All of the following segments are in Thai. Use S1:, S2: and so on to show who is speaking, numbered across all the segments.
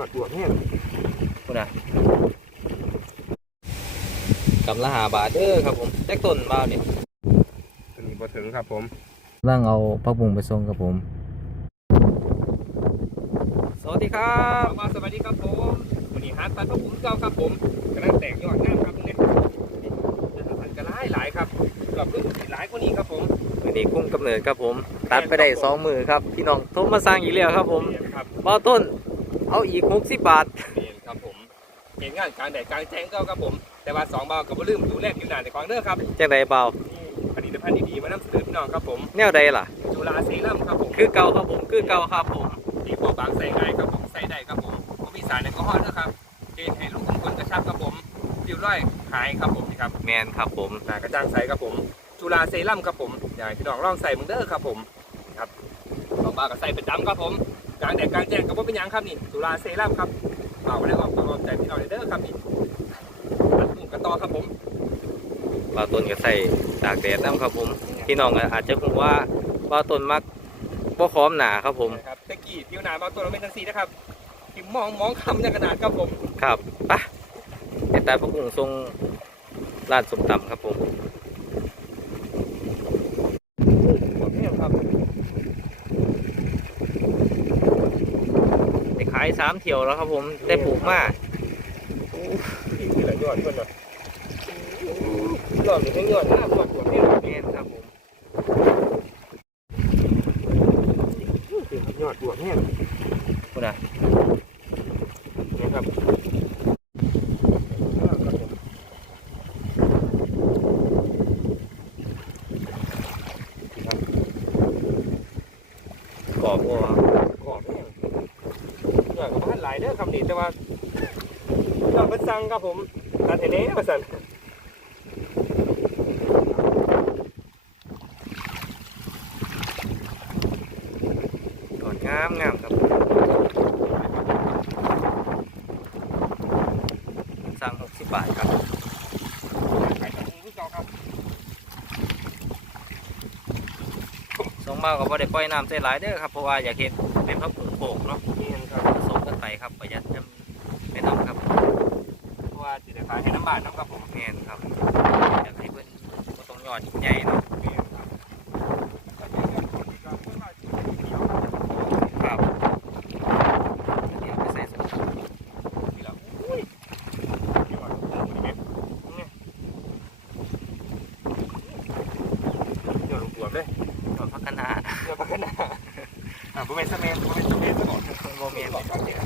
S1: อดบวกแห้ง
S2: คุณนะกำละหาบาทเด้อครับผมแจ็คต้นมาเนี่ย
S1: ตัวนี้บ่ถึงครับผม
S2: ร่างเอาพักบุงไปส่งครับผม สวัสดีครับ
S1: มาสวัสดีครับผมวันนี้ฮาร์ดตันพวกผมเก่าครับผมกำลังแตกยอดงามครับตรงนี้พันกระไรหลายครับรอบรุ่นหลายกว่านี้ครับผม
S2: วันนี้คุ้มกำเนิดครับผม ตัดไปได้สองมือครับ พี่น้องโทรมาสร้างอีกแล้วครับผม
S1: เห็นครับ
S2: บ่ต้น เอาอีกหกสิบบาท
S1: เห็นครับผมเห็นงานกลางแดดกลางแจ้งเก่าครับผม แต่ว่าสองเบากับบ่ลืมดูแลผิวหน้าในของเด้อครับ
S2: จังไดเบา
S1: ผลิตภัณฑ์ดีๆมานำเสนอพี่น้องครับผม
S2: แนวใดล่ะ
S1: จุฬาเซรั่มครับผม
S2: คือเก่าครับผมคือเก่าครับผม
S1: ที่พวกบางใส่ง่ายครับผมใส่ได้ครับผมผมมีสารแอลกอฮอล์ด้วยครับเกณฑ์ให้ลูกของคนกระชับครับผมผิวร้อยหายครับผมนี่ครับ
S2: แมนครับผม
S1: หน้ากระจ่างใสครับผม จุฬาเซรั่มครับผมอยากให้พี่น้องลองใส่มึงเด้อครับผมครับต่อมาก็ใส่เป็นดำครับผม กลางแดดกลางแจ้งก็บ่เป็นหยังครับนี่จุฬาเซรั่มครับเอาไว้ได้ออกกำลังใจพี่น้องเด้อครับนี่อัดหมูกระต่อครับผม
S2: บ่ต้นก็ใส่ตากแดดน้ำครับผมพี่น้องก็อาจจะคงว่าบ่ต้นมักบ่คอมหนาครับผม
S1: นะครับตะกี้ผิวหนาบางตัวเราเป็นทังสีนะครับที่มองมองคำในกระดาษครับผม
S2: ครับไปะไอ้ตาพักบุงทรงร้านสมตำครับผม
S1: หมดเนี่ยครับ
S2: ไปขายสามเที่ยวแล้วครับผมได้ปลูกมา
S1: อีกทีละยอดเพื่อนนะยอดหรือไม่ยอดหน้าปวดหัวเนี่ย
S2: แม่นครับผม
S1: ยอดบวกเนี่ย
S2: คุณนะ
S1: เนี่ยครับครับ
S2: กรอบบัว
S1: ขอบเนี่ยยอดกับบ้านหลาย เด้อคำนี้แต่ว่ายอดเป็นสั่งครับผมตัดเทเน่มาสั่น
S2: กอดงามงามครับสั่งหกสิบบาทครับ
S1: ขายตัดมือเก่าครับ
S2: สองเบากับว่าได้ปล่อยน้ำใส่หลายเด้อครับเพราะว่าอยากเห็น น้ำบา
S1: ดน้ำกรับผม
S2: แมนครับอยากให้เพื่อนต้องยอดใหญ่เนาะ
S1: นี่ครับแล้วก็ยอดคนที่ก็เพิ่มมาจุดเดียว
S2: ครับเดี๋ยวไปใส่สมตำ
S1: นี่แหละอุ้ยยอดโอ้โหนี่เนี่ยยอดลงตัวเลย
S2: ยอดพักคะนา
S1: เดี๋ยวพักกันนะอ่าบุเมนสเมนบุเมนสเมนซะก่อน
S2: โมเมน
S1: บอกก่อนเนี่ย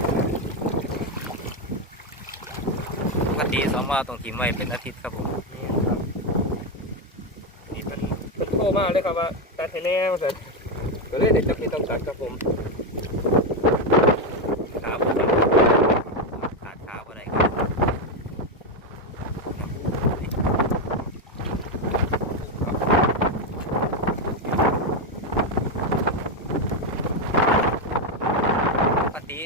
S2: ปก ติสองมาต้องทิ้งไว้เป็นอาทิตย์ครับผม
S1: นี่ครับนี่เป็นเป็นโทรมาเลยครับว่าตัดให้แน่มาเสร็จก็เลยเด็กจะมีต้องตัดครับผม
S2: ขาบ่ได้ขาดขาบ่ได้ครับปกติ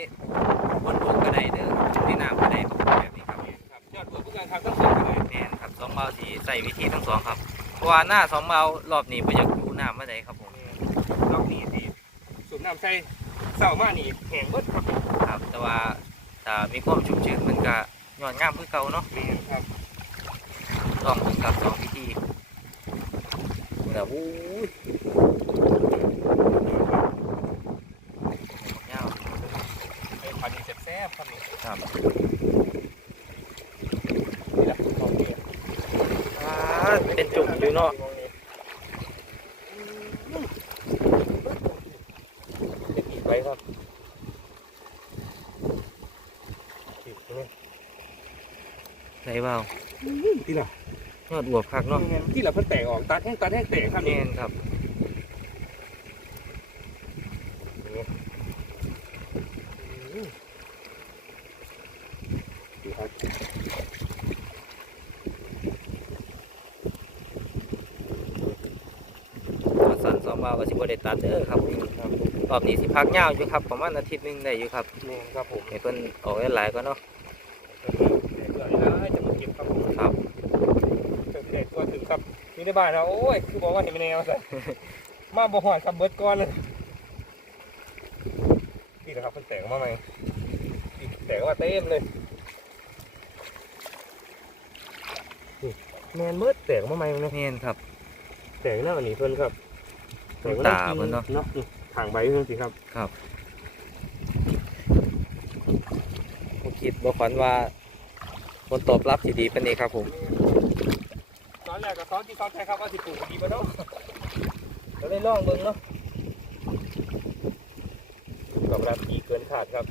S2: บนบกก็ได้เด้อในน้ำก็ได้ครับแบบนี้ครับ
S1: ครับยอดบวกผู้การครับต้องส่งกันเลย
S2: แม่นครับสองเบาสีใส่วิธีทั้งสองครับเพราะ ว่าหน้าสองเบารอบนี้บ่อยากดูน้ำมาได้ครับผม
S1: รอบนี้สิสูบน้ำใส่เสามานี่แห้งเบิดครับ
S2: ครับ แต่ว่าถ้ามีความชุ่มชื้นมันก็ย้อนงามคือเก่าเนาะ
S1: นี่ครับ
S2: ลองดูครับสองวิธีแบบอู้ยยาว
S1: เป็นพันธุ์แซ่บๆครับนี่
S2: ครับ
S1: นี่แหละลองนี่
S2: อ่าเป็นจุ่มอยู่เนาะ
S1: เด็กอีกไว้ครับอีกนี่
S2: ไหนเบา
S1: ที่ละ
S2: ยอดอวบคักเนาะ
S1: ที่ละเพิ่นแตกออกตัดแห้งตัดแห้งแตกครับ
S2: แน่
S1: นี่
S2: นครับ
S1: ดูครับ
S2: สันสองเบาก็สิบ่ได้ ตัดเด้อครับครับรอบนี้สิพักยาวอยู่ครับ ประมาณอาทิตย์หนึงได้อยู่ครับ
S1: นี่ครับผม
S2: ให้เพิ่นออกหลายๆก็เนาะ
S1: เดี๋ยวนี้นะจะมาเก็บครับผม
S2: ครับ
S1: เด็กเด็กตัวถึงครับนี่ในบ้านเราโอ้ยคือบอกว่าเห็นไม่แน่ว่าใส่ มาบ่หอดครับเบิดก้อนเลยนี่แหละครับเพิ่นแตกออกมาใหม่แต่ว่าเต็มเลยนี่แมนเบิดแตกมาใหม่เลย
S2: แม่นครับ
S1: แตกหน้าอันนี้เพิ่นครับ
S2: น้ำ ตาเพิ่นเนาะ
S1: เนาะนี่ทางใบเพิ่นสิครับ
S2: ครับผมคิดบ่ฝันว่าผลตอบรับที่ดีปานนี้ครับผม
S1: ตอนแรกก็ซ้อนที่ซ้อนใจครับว่าสิปลูกดีบ่เนาะก็เลยลองเบิ่งเนาะตอบรับดีเกินขาดครับ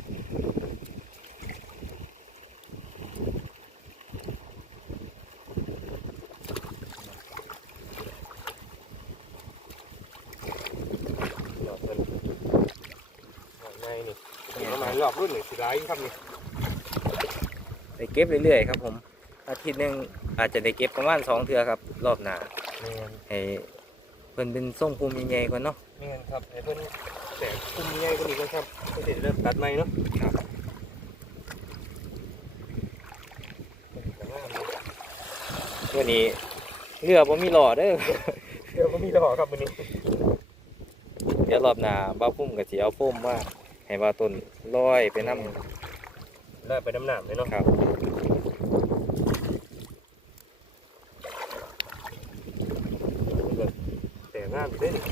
S1: ดอกเงินดอกไม้นี่ประมาณร อบรุ่นหนึ่งสิร้ายครับนี่
S2: ได้เก็บเรื่อยๆครับ ผม อาทิตย์หนึงอาจจะได้เก็บประมาณสองเทื่อครับ รอบหน้า
S1: เมียน
S2: ให้เพิ่นเป็นส่งภูมิใหญ่ๆก่อนเนาะ
S1: เมียนครับไอ้เพิ่นแต่คุมง่ายกว่านี้ก็ครับเพิ่นสิเริ่มตัดไม้เนาะ
S2: ครับ
S1: แต่ว่ามัน
S2: วันนี้เรือบ่มีหล่อเด้อ
S1: เดี๋ยวก็มีดอกครับวันนี้
S2: เดี๋ยวรอบหน้าบ้าวพุ่มก็สิเอาพุ่มมาให้ว่าต้น ลอยไปนำ
S1: ได้ไปน้ำหนามเลยเนาะ
S2: ครับ
S1: แต่งามอยู่เด้นี่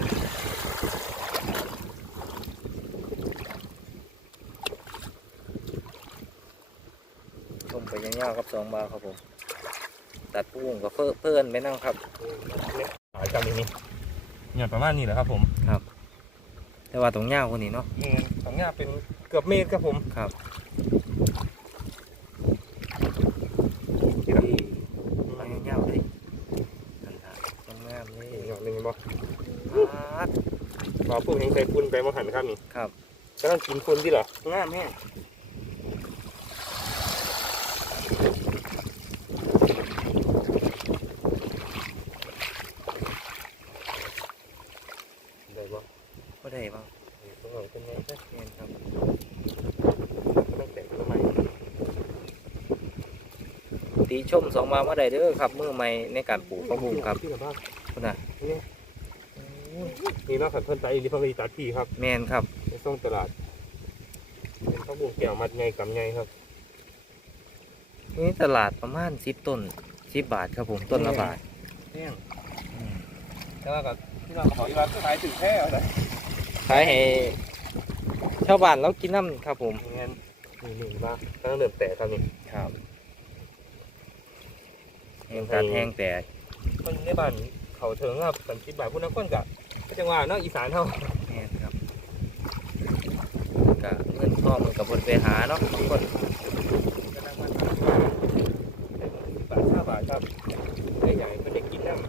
S2: ชมไปยาวๆครับสองบาทครับผม ตัดพุ่งก็เพิ่มเพิ่นไปนั่งครับ
S1: เนี่ยหลายจำนี้เนี่ยประมาณนี้แหละครับผม
S2: แต่ว่าตรงยาวกว่านี้เนาะ
S1: เมียนของงาเป็นเกือบเมตรครับผม
S2: ครับ
S1: นี่ครับ
S2: ไปยาวๆเลยนั่นล่ะงามๆเลย
S1: นี่ดอกหนึ่งบ่
S2: ครับ
S1: รอปลูกแห้งใส่ฝุ่นไปมาหันครับนี่
S2: ครับ
S1: ก็ต้องกินฝุ่นที่เหรองามแห้งได้บ่
S2: ก็ได้บ้าง
S1: ต้องเอาเป็นไงซะ
S2: เนียนครับ
S1: ก็ต้องแต่งตัวใหม่
S2: ตี ชมสองบาทมาได้เด้อครับมือใหม่ในการปลูกข้าวบุ้งครับ
S1: ที่แบบว่า
S2: คุณน่ะ
S1: นี่เนาะขันเพิ่นใจรีฟังรีตัดที่ครับ
S2: แมนครับ
S1: ในช่วงตลาด เป็นข้าวบุ้งแก้วมัดไงกับไงครับ
S2: นี่ตลาดประมาณสิบต้นสิบบาทครับผมต้นละบาท
S1: เนี่ยแต่ว่ากับที่เราขออีกว่าขายถึงแค่อะไร
S2: ขายให้ชาวบ้านเรากินน้ำครับผม
S1: เงี้ยนี่นี่บ้างก็ต้องเริ่มแตะครับนี่
S2: ครับ แห้งการแห้งแต่
S1: คนในบ้านเขาเถิงครับสันติบาทพวกนักคนกะก็จังหวะเนาะอีสานเท่า
S2: แห้งครับกะเงินทองมันกับบนไปหาเนาะทุกคน
S1: ก็นั่งมาทานบาทห้าบาทครับได้ใหญ่ไม่ได้กินน้ำ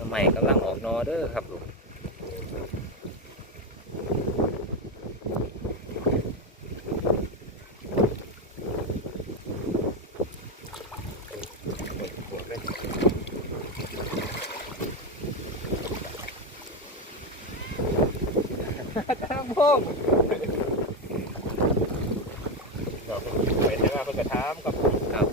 S2: สมัยกำลังออกนอเด้อครับลูก
S1: ปวดเลย จ้างพ่งเราเป็นไปแต่ว่าเป็นกระทามกับ
S2: ครับ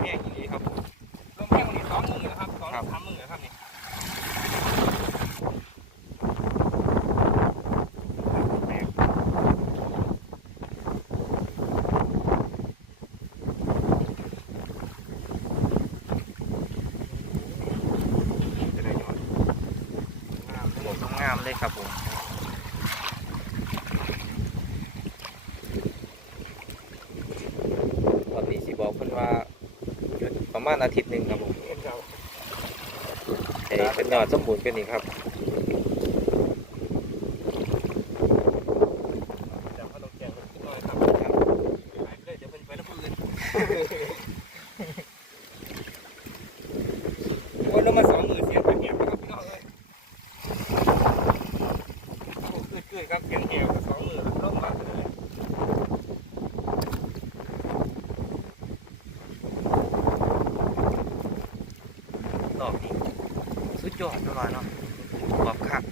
S1: แห้งอย่างนี้ครับลมแห้งวันนี้สองมือนะครับสองสามมือนะครับนี่จะได้ยอดงามทั้งหมด
S2: งาม เลยครับผมวันนี้สิบอกเพิ่นว่าหยุดประมาณอาทิตย์หนึ่งครับผม
S1: เอ็นเจ้า
S2: ให้เป็นยอดสมบูรณ์กันอีกครับ
S1: จับ ยอดหน่อยเนาะกรอบคัก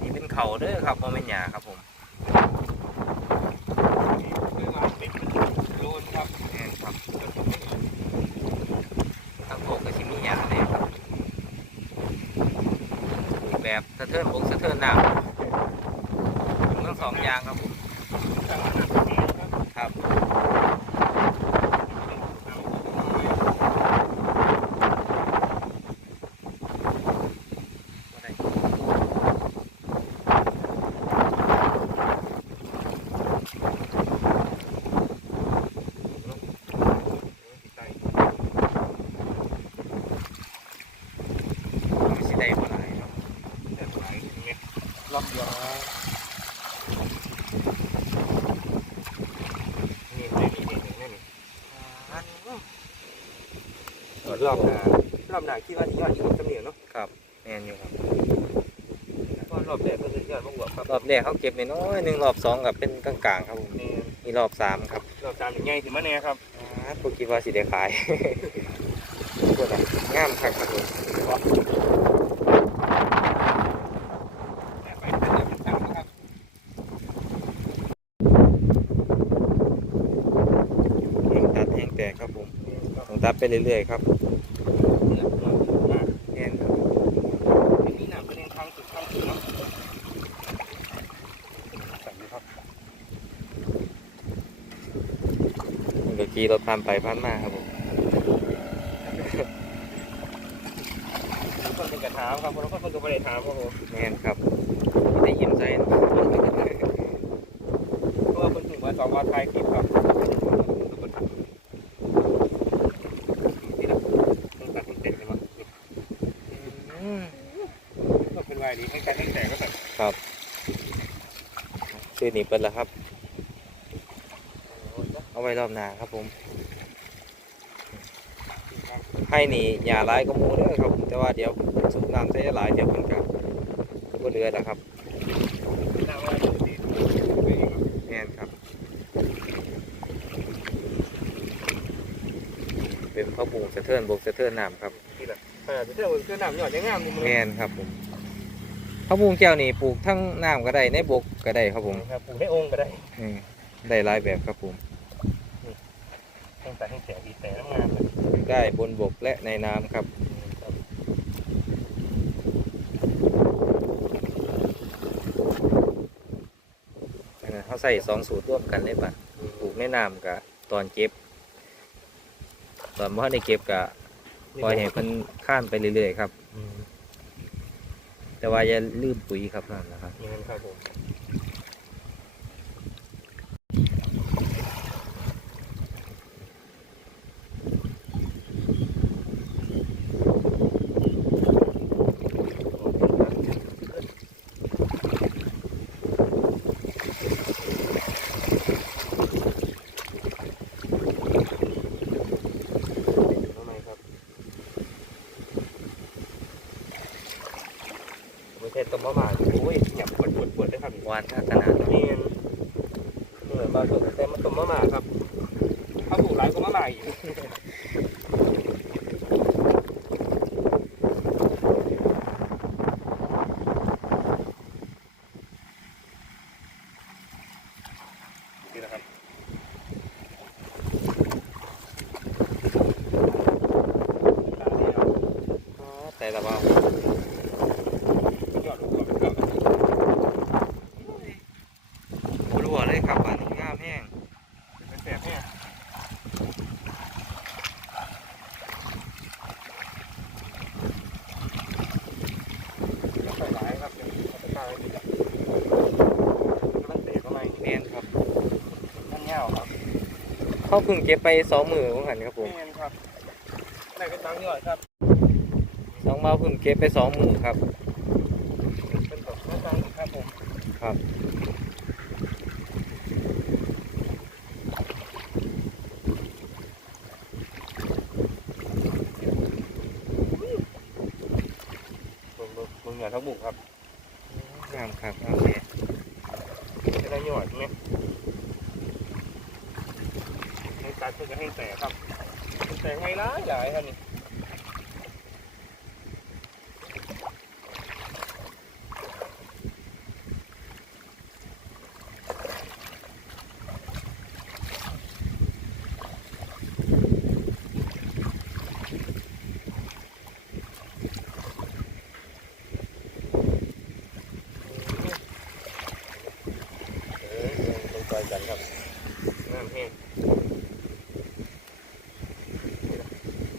S1: นี่เป็นเขาเด้
S2: อครับ
S1: โม
S2: เม
S1: น
S2: หยา
S1: รอบหน้ารอบหน้าคิดว่าสิยอดอยู่จำเนียงเนาะ
S2: ครับแม่นอยู่ครับ
S1: เพราะรอบแรกก็คือยอดมะบวบครับ
S2: รอบแรกเขาเก็บน้อยๆหนึ่งรอบสองกับเป็นกลางๆครับผม
S1: นี่
S2: มีรอบสามครับ
S1: รอบสามอย่างใหญ่ถึงมาแน่ครับ
S2: อ่าพวกคิดว่าสิได้ขายพวกน่ะงามครับครับผม
S1: ไปเป็นเรื่องเป็นต่างนะครับ
S2: แห้งตัดแห้งแตกครับผมต้องตัดไปเรื่อยๆครับแน่นครับ
S1: นี่หนักเป็นทางสุดทางสุดเนาะสั่งเลยครับ
S2: มันก็ ขี่รถผ่านไปผ่านมาครับผม
S1: คนเป็นกระถามครับคนละคนเป็นกระบริถามครับผม
S2: แม่นครับได้ยินใจนะ
S1: เพราะว่าคนถึงว่าสองวันไทยคลิปครับนี่นะต้องตัดต้องเตะเลยมั้ง
S2: อืม
S1: ก็เป็นวายดีให้การให้แตกก็แบบ
S2: ชื่อนี้เปิดแล้วครับเอา ไว้รอบหน้าครับผมให้นี่หญ้าหลายก็มูเด้อครับแต่ว่าเดี๋ยวสูบน้ำใส่หลายเดี๋ยวเพิ่นก็บ่เหลือแล้วครับ
S1: นั่งว่าดี
S2: แม่นครับ เป็นข้าวปลูกสะเทินบกสะเทินน้ำครับ
S1: นี่แหละขนาดที่เราเครื่องน้ำหยอดยังงามนี่มัน
S2: แม่นครับผมข้าวปลูกแก้วนี่ปลูกทั้งน้ำก็ได้ในบกก็ได้ครับผม
S1: ครับปลูกในองค์ก็ได้
S2: อืมได้หลายแบบครับผม
S1: ให้ตัดให้แตกดีแต่น้ำงามเลย
S2: ได้บนบกและในน้ำครับอันนั้นเขาใส่สองสูตรร่วมกันเลยปะปลูกในน้ำกับตอนเก็บ ตอนว่าในเก็บกับปล่อยให้มันข้ามไปเรื่อยๆครับ
S1: อืม
S2: แต่ว่าอย่าลืมปุ๋ยครับนั่นนะครับ
S1: นี่ครับผม ประเทศต้มมะม่าโอ้ยหยับปวดปวดปวดได้ครับ
S2: หวานขนาดนั้น
S1: นี่เหมือนบางส่วนแต่มันต้มมะม่าครับถ้าปลูกหลายก็มะม่าอีกนี่นะครับตาเดียว
S2: แต่ละว่า
S1: ยอดลูกกรอบ
S2: รัวเลยครับบ้านนี้งามแห้ง
S1: เป็นแสบเนี่ยใส่หลายครับเดี๋ยวเอาไปตายดีกว่ามันเตะเข้ามาอีก
S2: แม่นครับ
S1: มันเงาครับ
S2: เขาเพิ่งเก็บไปสองมือของหันครับผม
S1: แมนครับได้เป็นตังค์ยอดครับ
S2: สองเมาเพิ่งเก็บไปสองมือครับ
S1: เป็นตกหน้าตังค์ครับผม
S2: ครับ
S1: มึงมึงมึงอย่าทั้งบุกครับ
S2: งามครับงามแห้ง
S1: จะได้ยอดไหมให้ตัดเพื่อจะให้แตกครับ แตกไงล่ะใหญ่ครับนี่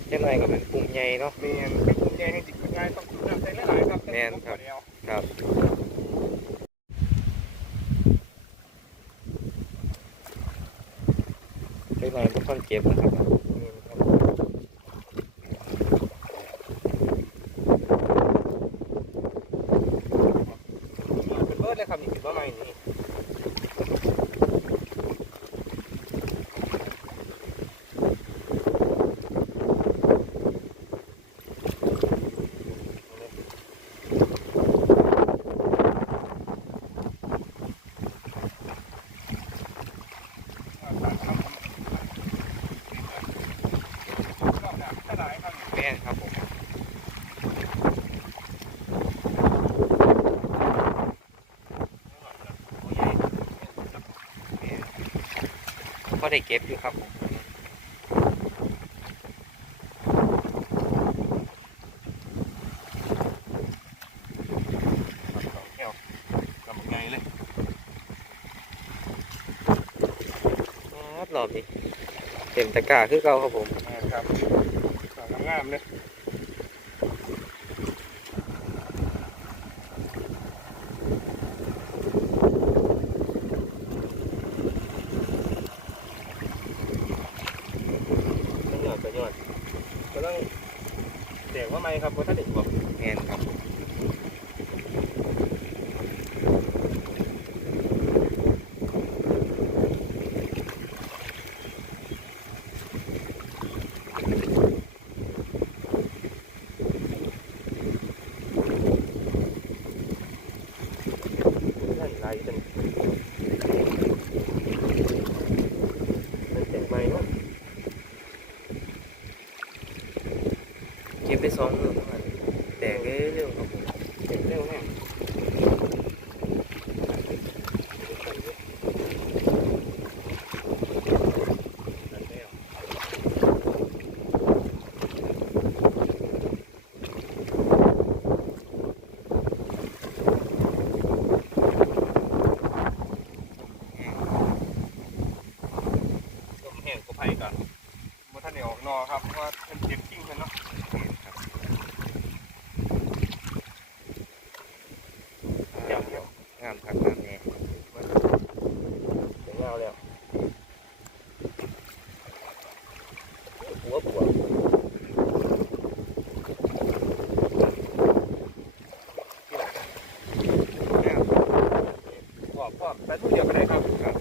S2: เจ้าหน่อย ก็เป็นกลุ่มใหญ่เนาะ
S1: แม่นเป็นกุญแจให้จิตกุญแจต้องสูบน้ำใส่หลายๆครับ
S2: แม่นครับ
S1: แล้ว
S2: ครับเจ้าหน่อยเป็นคนเก็บนะครับ
S1: แม่นครับเป็นเบิร์ดเลยครับนี่เป็นว่าใหม่นี่
S2: แม่นครับผม ก็ ได้เก็บอยู่ครับผม
S1: ลำไงเลย
S2: ครับรอบนี้เต็มตะกร้าคือเก่าครับผม
S1: ครับงามเลยไม่หยอดก็หยอดก็ต้องเสียงว่าไม่ครับว่าถ้าเด็กบอก
S2: แม่นครับ
S1: ไล่ไล่เป็นเป็นเสียงไม่เนาะ
S2: เก็บไป สองมือมาณแตกเร็วครับผม
S1: เสียเร็วแน่ต้มแห้งกบไผ่ก่อนมื่อท่านเดียวออกนอครับเพราะว่าเป็นเก็บกิ้งกันเนาะ เดี๋ยวเดี๋ยว
S2: งามครับงามแน่
S1: เดี๋ยวเงาแล้วหัวปวด
S2: งาม
S1: ปวดปวดไปทุกเดียวไปเลยครับครับ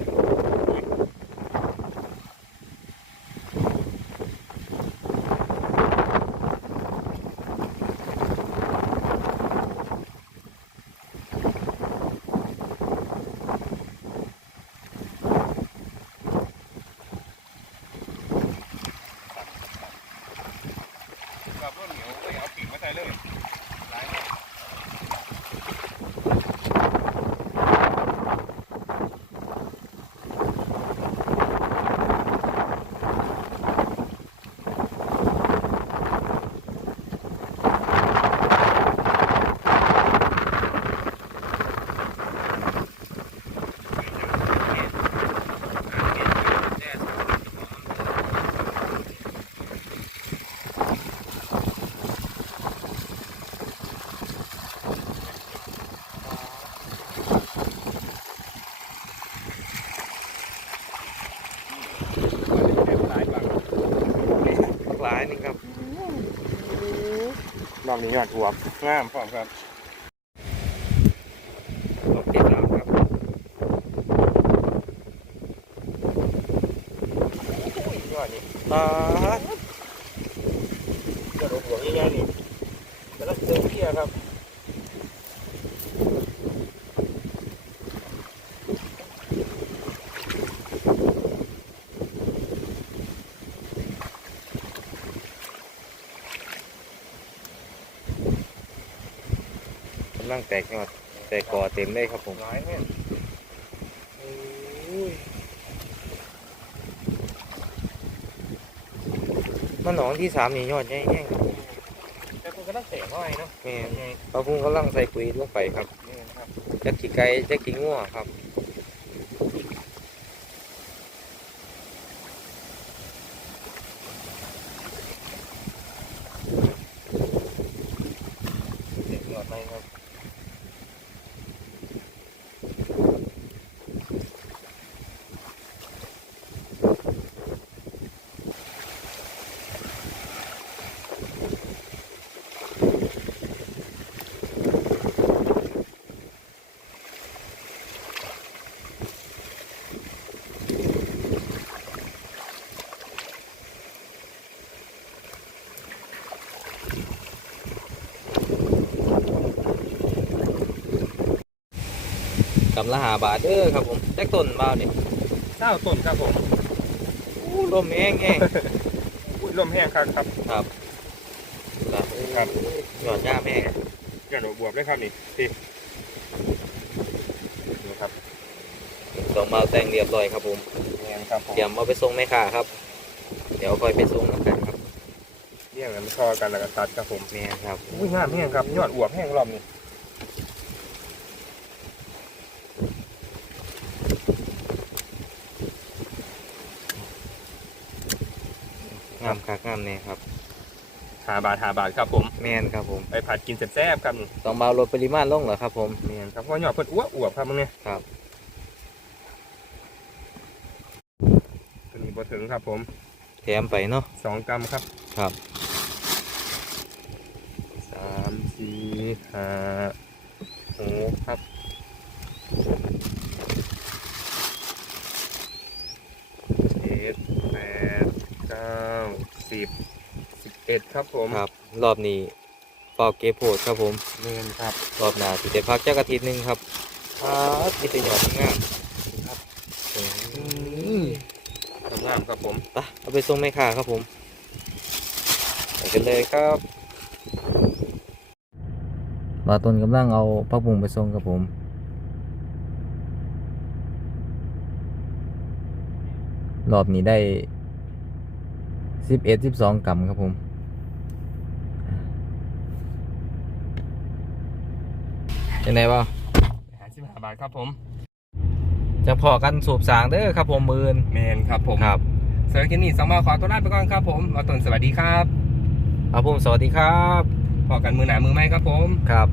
S1: กับรถเหนียวเอ้ยเอาปีกมาใส่เลยหลายเนี่ยหลายบาง
S2: หนี่ครับ
S1: รอบนี้ยอดหัวงามพร้อมครับ
S2: รอบที่สามครับ
S1: ยอดนี่
S2: อ่าย
S1: อดหัวง่ายๆนี่แต่ละเจอเพียครับ
S2: กำลัง แตกยอดแตกกอเต็มเลยครับผม
S1: หลายเนี่ย
S2: มันหนองที่สามนี่ยอดแห้งๆครับผม
S1: แต่คุณก็ต้องเตะเข้าไปเนาะ
S2: แม่น
S1: ไง
S2: ปลาพุ่งกำลังใส่ปุ๋ยลงไปครับ
S1: นี่นะครับ
S2: จักกี่ไก่จักกี่งัวครับ
S1: ครับ
S2: กำละหาบาทเด้อครับผมแจ็คต้นบ้าวนี่
S1: เจ้าต้นครับผม
S2: อู้ลมแห้งแห้ง
S1: อุ้ยลมแห้งครับครับ
S2: ครับครับ
S1: ครับ
S2: ยอดหญ้าแห้ง
S1: กระโดดบวบเลยครับนี่พี่ดูครับ
S2: สองบาวแต่งเรียบร้อยครับผม
S1: แห้งครับผม
S2: เตรียมเอาไปส่งแม่ค้าครับ เดี๋ยวค่อยไปส่งน้ำกันครับ
S1: เลี้ยงกันชอกันแล้วก็ตัดครับผม
S2: แม่ครับ
S1: อุ้ยงามแห้งครับยอดอวบแห้งรอบนี้
S2: งามคักงามแน่ครับ
S1: หาบาทหาบาทครับผม
S2: แม่นครับผม
S1: ไปผัดกินแซ่บๆครับนี่
S2: สองบาวลดปริมาณลงเหรอครับผม
S1: แม่นครับเพราะยอดเพิ่นอ้วอวบครับมึงเนี่ย
S2: ครับ
S1: ตัวนี้บ่ถึงครับผม
S2: แถมไปเนาะ
S1: สองกรัมครับ
S2: ครับ
S1: สามสี่ห้าหกครับเจ็ดแปดเก้าสิบสิบเอ็ด ครับผม
S2: ครับ รอบนี้ปอกเก็บโพดครับผม
S1: เมนครับ
S2: รอบหน้าสิได้พักจักอาทิตย์หนึงครับครับนี่เป็นยอดงาม
S1: ครับ
S2: อืม
S1: ทำงามครับผม
S2: ไปเอาไปส่งแม่ค้าครับผมไปกันเลยครับบาต้นกำลังเอาพักบุ้งไปส่งครับผม รอบนี้ได้สิบเอ็ดสิบสองกรัมครับผม ยังไงบ้าง
S1: หาสิบห้าบาทครับผม
S2: จะพอกันสูบสางเด้อครับผมมือน
S1: เมนครับผม
S2: ครับ
S1: สำหรับคลิปนี้สองมาขอตัวลาไปก่อนครับผมมาต้นสวัสดีครับ
S2: ครับผมสวัสดีครับ
S1: พอกันมือหนามือไม้ครับผม
S2: ครับ